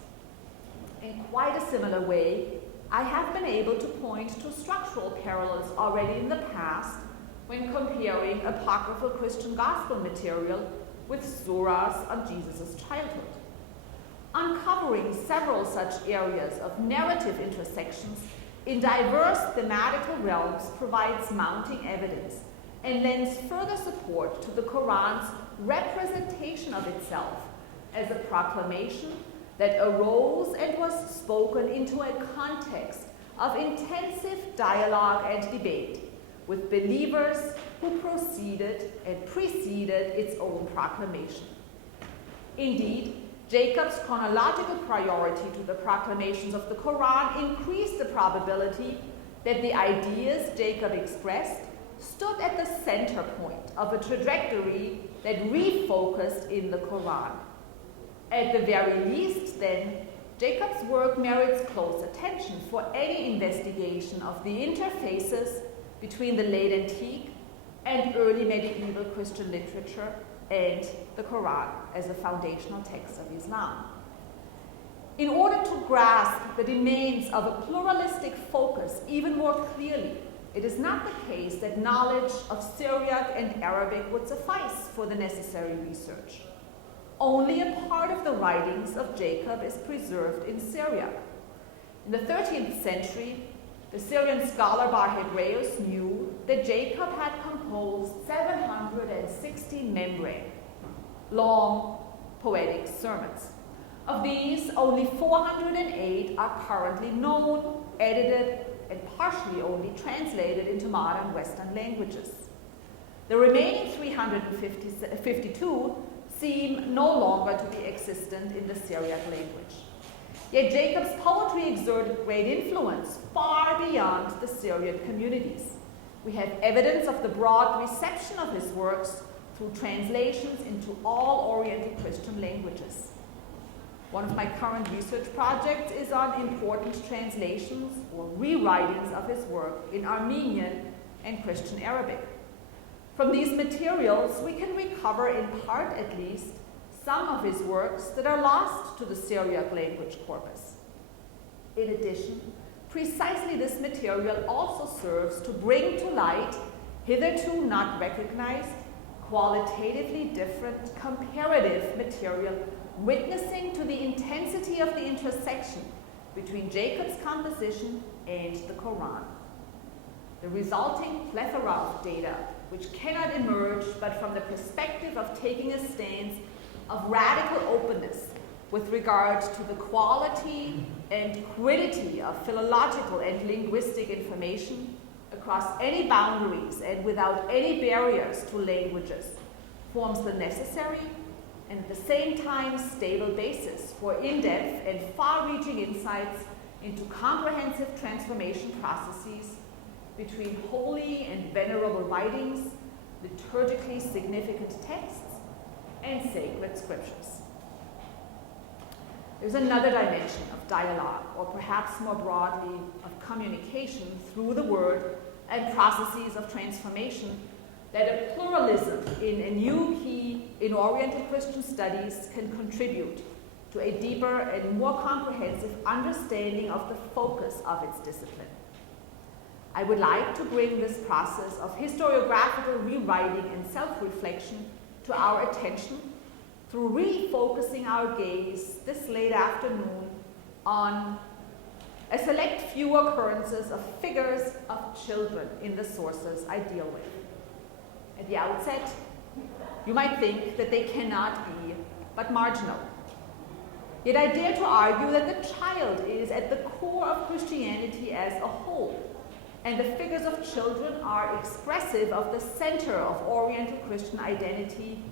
In quite a similar way, I have been able to point to structural parallels already in the past when comparing apocryphal Christian gospel material with surahs on Jesus' childhood. Uncovering several such areas of narrative intersections in diverse thematical realms provides mounting evidence and lends further support to the Quran's representation of itself as a proclamation that arose and was spoken into a context of intensive dialogue and debate with believers who preceded its own proclamation. Indeed, Jacob's chronological priority to the proclamations of the Quran increased the probability that the ideas Jacob expressed stood at the center point of a trajectory that refocused in the Quran. At the very least, then, Jacob's work merits close attention for any investigation of the interfaces between the late antique and early medieval Christian literature and the Quran as a foundational text of Islam. In order to grasp the demands of a pluralistic focus even more clearly, it is not the case that knowledge of Syriac and Arabic would suffice for the necessary research. Only a part of the writings of Jacob is preserved in Syriac. In the 13th century, the Syrian scholar Bar Hebreus knew that Jacob had composed 760 membrae, long poetic sermons. Of these, only 408 are currently known, edited, and partially only translated into modern Western languages. The remaining 352 seem no longer to be existent in the Syriac language. Yet Jacob's poetry exerted great influence far beyond the Syrian communities. We have evidence of the broad reception of his works through translations into all Oriental Christian languages. One of my current research projects is on important translations or rewritings of his work in Armenian and Christian Arabic. From these materials, we can recover, in part at least, some of his works that are lost to the Syriac language corpus. In addition, precisely this material also serves to bring to light hitherto not recognized, qualitatively different comparative material witnessing to the intensity of the intersection between Jacob's composition and the Quran. The resulting plethora of data, which cannot emerge but from the perspective of taking a stance of radical openness with regard to the quality and quiddity of philological and linguistic information across any boundaries and without any barriers to languages, forms the necessary and at the same time stable basis for in-depth and far-reaching insights into comprehensive transformation processes between holy and venerable writings, liturgically significant texts, and sacred scriptures. There's another dimension of dialogue, or perhaps more broadly, of communication through the word and processes of transformation that a pluralism in a new key in Oriental Christian studies can contribute to a deeper and more comprehensive understanding of the focus of its discipline. I would like to bring this process of historiographical rewriting and self-reflection to our attention through refocusing our gaze this late afternoon on a select few occurrences of figures of children in the sources I deal with. At the outset, you might think that they cannot be but marginal. Yet I dare to argue that the child is at the core of Christianity as a whole, and the figures of children are expressive of the center of Oriental Christian identity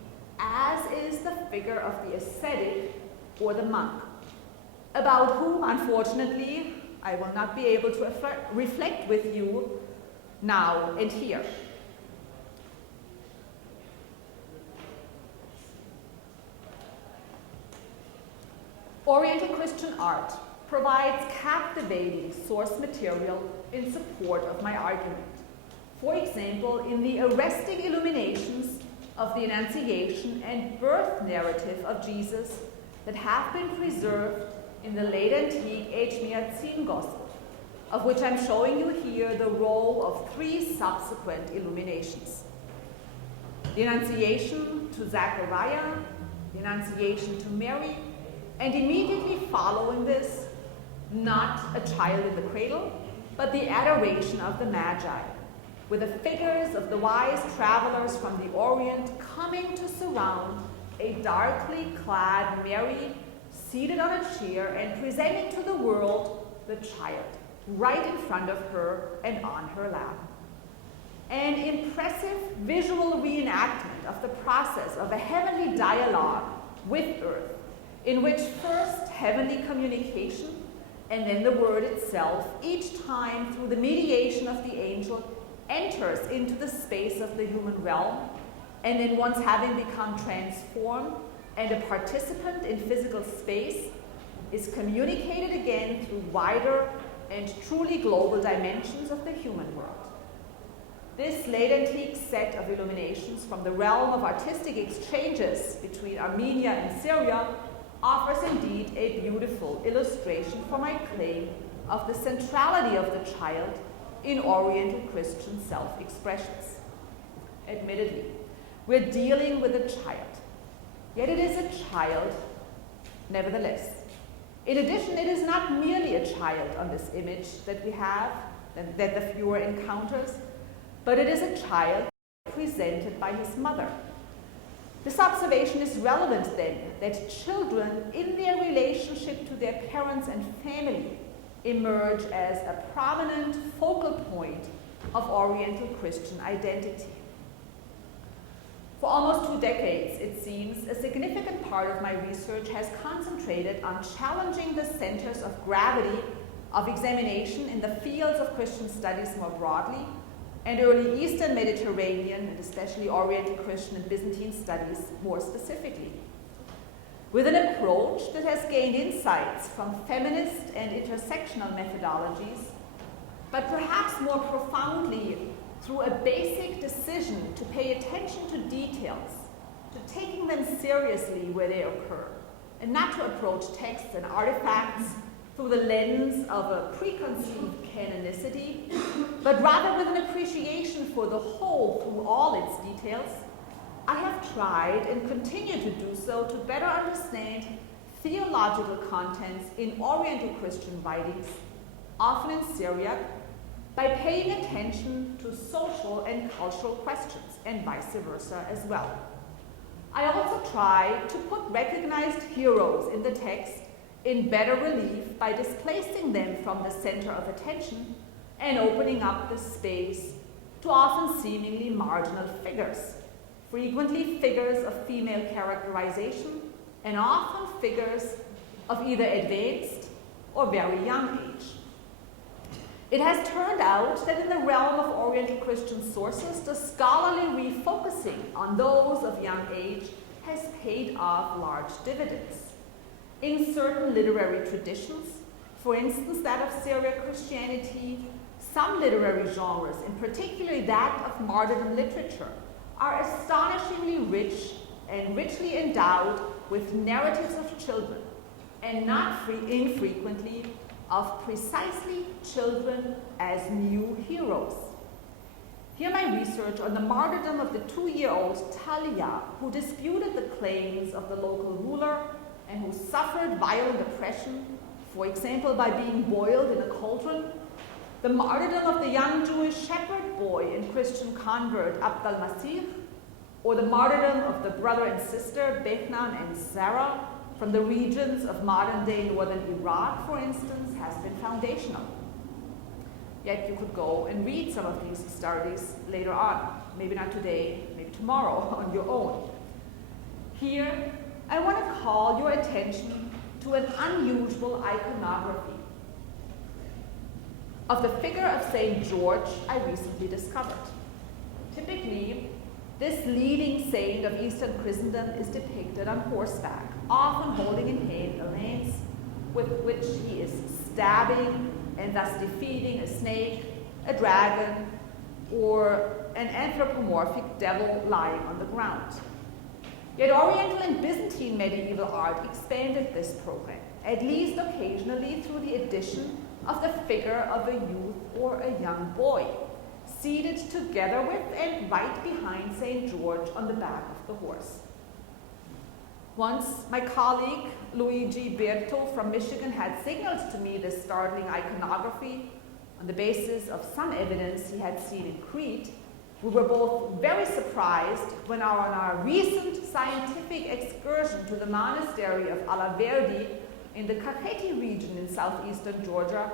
as is the figure of the ascetic or the monk, about whom, unfortunately, I will not be able to reflect with you now and here. Oriental Christian art provides captivating source material in support of my argument. For example, in the arresting illuminations of the Annunciation and birth narrative of Jesus that have been preserved in the late antique Age Gospel, of which I'm showing you here the row of 3 subsequent illuminations. The Annunciation to Zachariah, the Annunciation to Mary, and immediately following this, not a child in the cradle, but the adoration of the Magi, with the figures of the wise travelers from the Orient coming to surround a darkly clad Mary seated on a chair and presenting to the world the child right in front of her and on her lap. An impressive visual reenactment of the process of a heavenly dialogue with earth, in which first heavenly communication and then the word itself, each time through the mediation of the angel, enters into the space of the human realm, and then once having become transformed and a participant in physical space, is communicated again through wider and truly global dimensions of the human world. This late antique set of illuminations from the realm of artistic exchanges between Armenia and Syria offers indeed a beautiful illustration for my claim of the centrality of the child in Oriental Christian self-expressions. Admittedly, we're dealing with a child, yet it is a child nevertheless. In addition, it is not merely a child on this image that we have, that the viewer encounters, but it is a child presented by his mother. This observation is relevant then, that children in their relationship to their parents and family emerge as a prominent focal point of Oriental Christian identity. For almost 2 decades, it seems, a significant part of my research has concentrated on challenging the centers of gravity of examination in the fields of Christian studies more broadly, and early Eastern Mediterranean, and especially Oriental Christian and Byzantine studies more specifically, with an approach that has gained insights from feminist and intersectional methodologies, but perhaps more profoundly through a basic decision to pay attention to details, to taking them seriously where they occur, and not to approach texts and artifacts through the lens of a preconceived canonicity, but rather with an appreciation for the whole through all its details. I have tried and continue to do so to better understand theological contents in Oriental Christian writings, often in Syriac, by paying attention to social and cultural questions, and vice versa as well. I also try to put recognized heroes in the text in better relief by displacing them from the center of attention and opening up the space to often seemingly marginal figures, frequently figures of female characterization, and often figures of either advanced or very young age. It has turned out that in the realm of Oriental Christian sources, the scholarly refocusing on those of young age has paid off large dividends. In certain literary traditions, for instance that of Syriac Christianity, some literary genres, in particular that of martyrdom literature, are astonishingly rich and richly endowed with narratives of children, and not infrequently of precisely children as new heroes. Here my research on the martyrdom of the 2-year-old Talia, who disputed the claims of the local ruler and who suffered violent oppression, for example by being boiled in a cauldron, the martyrdom of the young Jewish shepherd boy and Christian convert Abd al-Masih, or the martyrdom of the brother and sister Behnan and Sarah from the regions of modern-day northern Iraq, for instance, has been foundational. Yet you could go and read some of these studies later on, maybe not today, maybe tomorrow, on your own. Here, I want to call your attention to an unusual iconography of the figure of St. George I recently discovered. Typically, this leading saint of Eastern Christendom is depicted on horseback, often holding in hand a lance with which he is stabbing and thus defeating a snake, a dragon, or an anthropomorphic devil lying on the ground. Yet Oriental and Byzantine medieval art expanded this program, at least occasionally through the addition of the figure of a youth or a young boy, seated together with and right behind St. George on the back of the horse. Once, my colleague Luigi Berto from Michigan had signaled to me this startling iconography on the basis of some evidence he had seen in Crete. We were both very surprised when on our recent scientific excursion to the monastery of Alla Verdi in the Kakheti region in southeastern Georgia,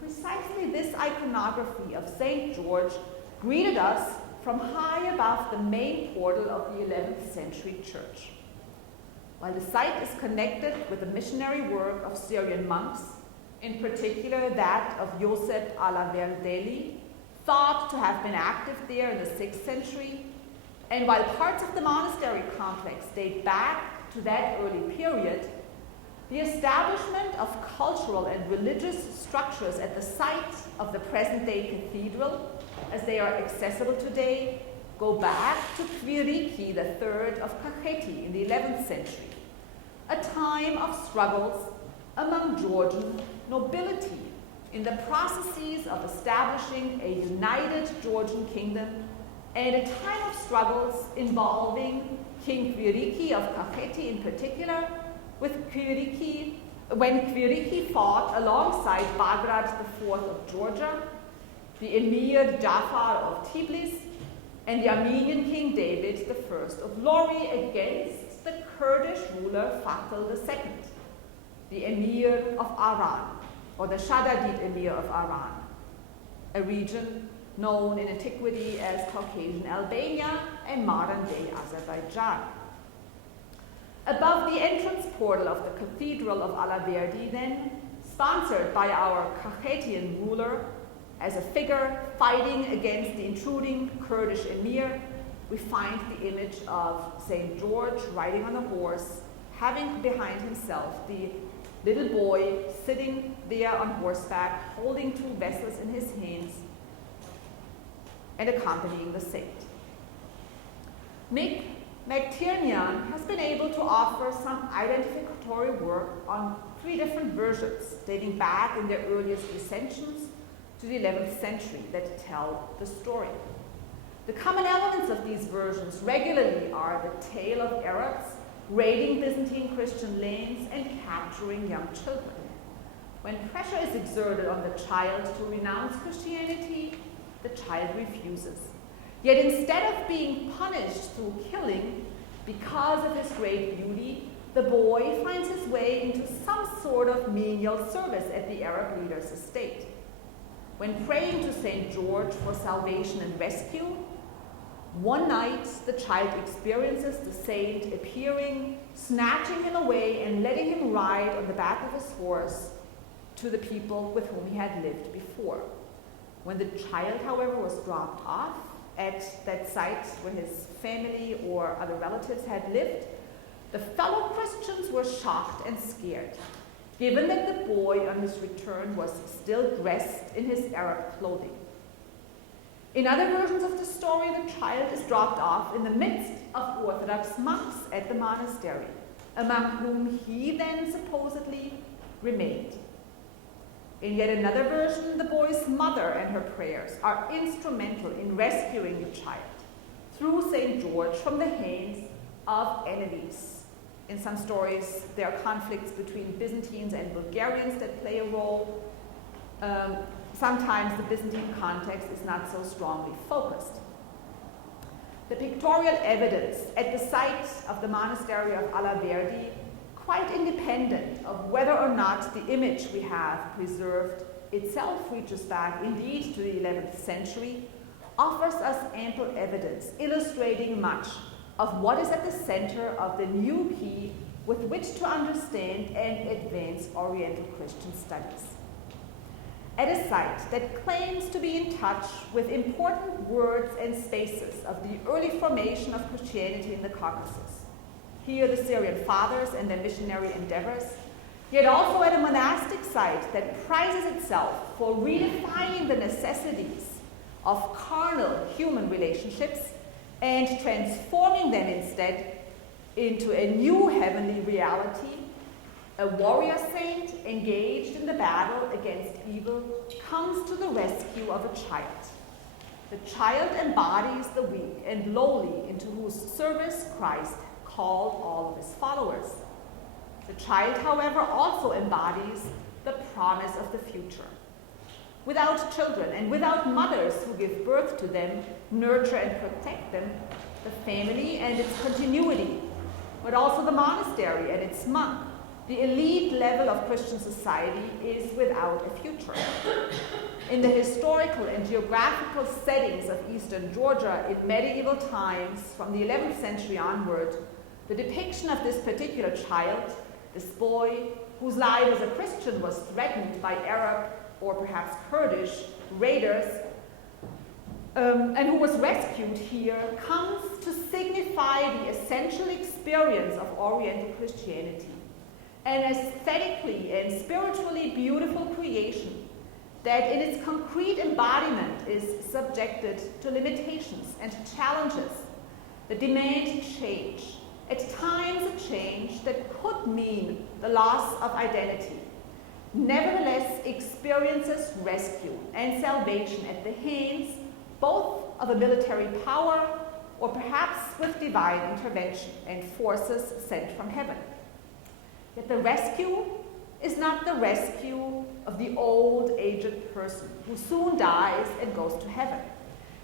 precisely this iconography of St. George greeted us from high above the main portal of the 11th century church. While the site is connected with the missionary work of Syrian monks, in particular that of Joseph Alla Verdelli, thought to have been active there in the 6th century, and while parts of the monastery complex date back to that early period, the establishment of cultural and religious structures at the site of the present-day cathedral, as they are accessible today, go back to Quiriki III of Kakheti in the 11th century, a time of struggles among Georgian nobility in the processes of establishing a united Georgian kingdom, and a time of struggles involving King Quiriki of Kakheti in particular, when Quiriki fought alongside Bagrat IV of Georgia, the Emir Jafar of Tbilisi, and the Armenian King David I of Lori against the Kurdish ruler Fatal II, the Emir of Aran, or the Shaddadid Emir of Aran, a region known in antiquity as Caucasian Albania and modern-day Azerbaijan. Above the entrance portal of the Cathedral of Alla Verdi, then, sponsored by our Kakhetian ruler as a figure fighting against the intruding Kurdish emir, we find the image of St. George riding on a horse, having behind himself the little boy sitting there on horseback, holding two vessels in his hands and accompanying the saint. Mick McTiernan has been able to offer some identificatory work on 3 different versions dating back in their earliest recensions to the 11th century that tell the story. The common elements of these versions regularly are the tale of Arabs raiding Byzantine Christian lands and capturing young children. When pressure is exerted on the child to renounce Christianity, the child refuses. Yet instead of being punished through killing because of his great beauty, the boy finds his way into some sort of menial service at the Arab leader's estate. When praying to St. George for salvation and rescue, one night the child experiences the saint appearing, snatching him away and letting him ride on the back of his horse to the people with whom he had lived before. When the child, however, was dropped off at that site where his family or other relatives had lived, the fellow Christians were shocked and scared, given that the boy on his return was still dressed in his Arab clothing. In other versions of the story, the child is dropped off in the midst of Orthodox monks at the monastery, among whom he then supposedly remained. In yet another version, the boy's mother and her prayers are instrumental in rescuing the child through St. George from the hands of enemies. In some stories, there are conflicts between Byzantines and Bulgarians that play a role. Sometimes the Byzantine context is not so strongly focused. The pictorial evidence at the site of the monastery of Alla Verdi, quite independent of whether or not the image we have preserved itself reaches back indeed to the 11th century, offers us ample evidence illustrating much of what is at the center of the new key with which to understand and advance Oriental Christian studies. At a site that claims to be in touch with important words and spaces of the early formation of Christianity in the Caucasus. Here the Syrian fathers and their missionary endeavors, yet also at a monastic site that prizes itself for redefining the necessities of carnal human relationships and transforming them instead into a new heavenly reality. A warrior saint engaged in the battle against evil comes to the rescue of a child. The child embodies the weak and lowly into whose service Christ called all of his followers. The child, however, also embodies the promise of the future. Without children and without mothers who give birth to them, nurture and protect them, the family and its continuity, but also the monastery and its monk, the elite level of Christian society is without a future. In the historical and geographical settings of Eastern Georgia in medieval times, from the 11th century onward, the depiction of this particular child, this boy, whose life as a Christian was threatened by Arab or perhaps Kurdish raiders, and who was rescued here, comes to signify the essential experience of Oriental Christianity, an aesthetically and spiritually beautiful creation that in its concrete embodiment is subjected to limitations and challenges that demand change, at times a change that could mean the loss of identity, nevertheless experiences rescue and salvation at the hands both of a military power or perhaps with divine intervention and forces sent from heaven. Yet the rescue is not the rescue of the old, aged person who soon dies and goes to heaven.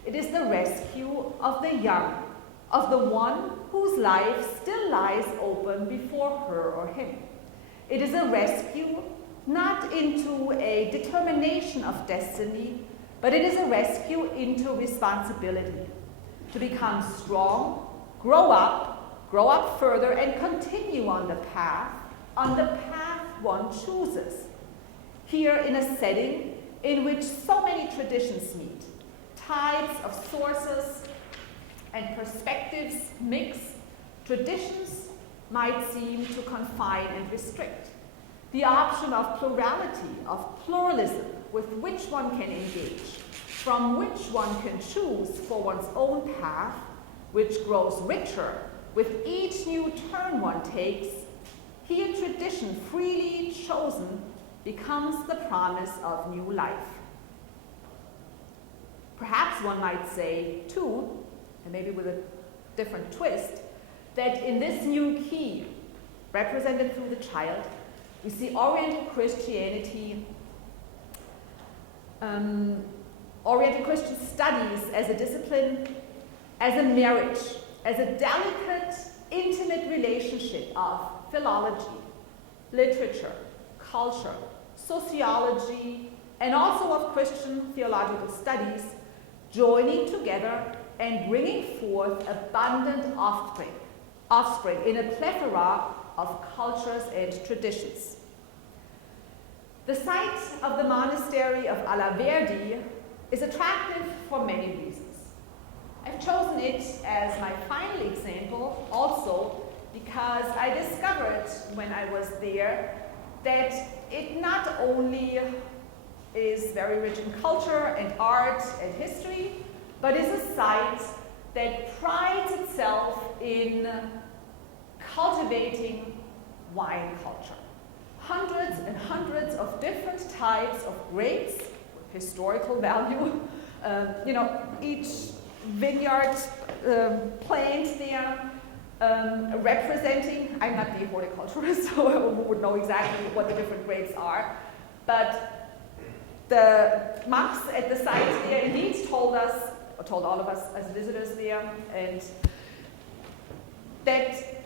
It is the rescue of the young, of the one whose life still lies open before her or him. It is a rescue not into a determination of destiny, but it is a rescue into responsibility, to become strong, grow up further, and continue on the path one chooses. Here in a setting in which so many traditions meet, types of sources and perspectives mix, traditions might seem to confine and restrict. The option of plurality, of pluralism, with which one can engage, from which one can choose for one's own path, which grows richer with each new turn one takes, here tradition freely chosen becomes the promise of new life. Perhaps one might say, too, and maybe with a different twist, that in this new key, represented through the child, we see Oriental Christianity, Oriental Christian studies as a discipline, as a marriage, as a delicate, intimate relationship of philology, literature, culture, sociology, and also of Christian theological studies, joining together and bringing forth abundant offspring in a plethora of cultures and traditions. The site of the monastery of Alaverdi is attractive for many reasons. I've chosen it as my final example also because I discovered when I was there that it not only is very rich in culture and art and history, but is a site that prides itself in cultivating wine culture. Hundreds and hundreds of different types of grapes with historical value. Each vineyard plant there representing, I'm not the horticulturist, so I would know exactly what the different grapes are, but the monks at the site there indeed told all of us as visitors there, and that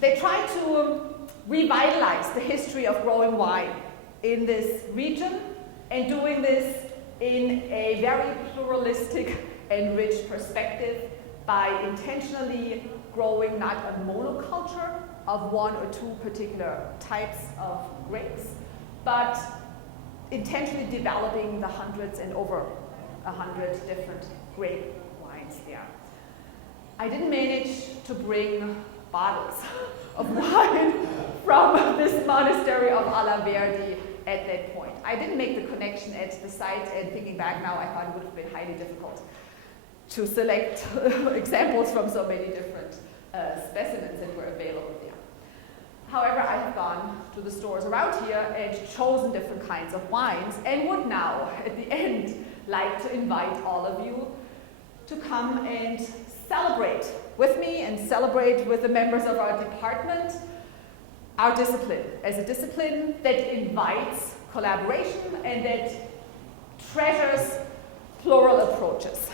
they try to revitalize the history of growing wine in this region and doing this in a very pluralistic and rich perspective by intentionally growing not a monoculture of one or two particular types of grapes, but intentionally developing the hundreds and over 100 different grape wines there. I didn't manage to bring bottles of wine from this monastery of Alla Verdi at that point. I didn't make the connection at the site, and thinking back now, I thought it would have been highly difficult to select examples from so many different specimens that were available there. However, I have gone to the stores around here and chosen different kinds of wines, and would now, at the end, like to invite all of you to come and celebrate with me and celebrate with the members of our department our discipline as a discipline that invites collaboration and that treasures plural approaches.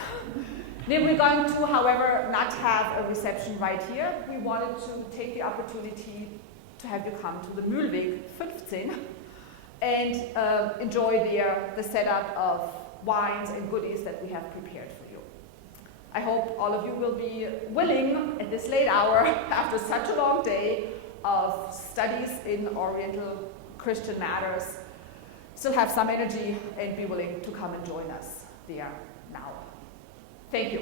Then we're going to, however, not have a reception right here. We wanted to take the opportunity to have you come to the Mühlweg 15 and enjoy there the setup of wines and goodies that we have prepared for you. I hope all of you will be willing at this late hour, after such a long day of studies in Oriental Christian matters, still have some energy and be willing to come and join us there now. Thank you.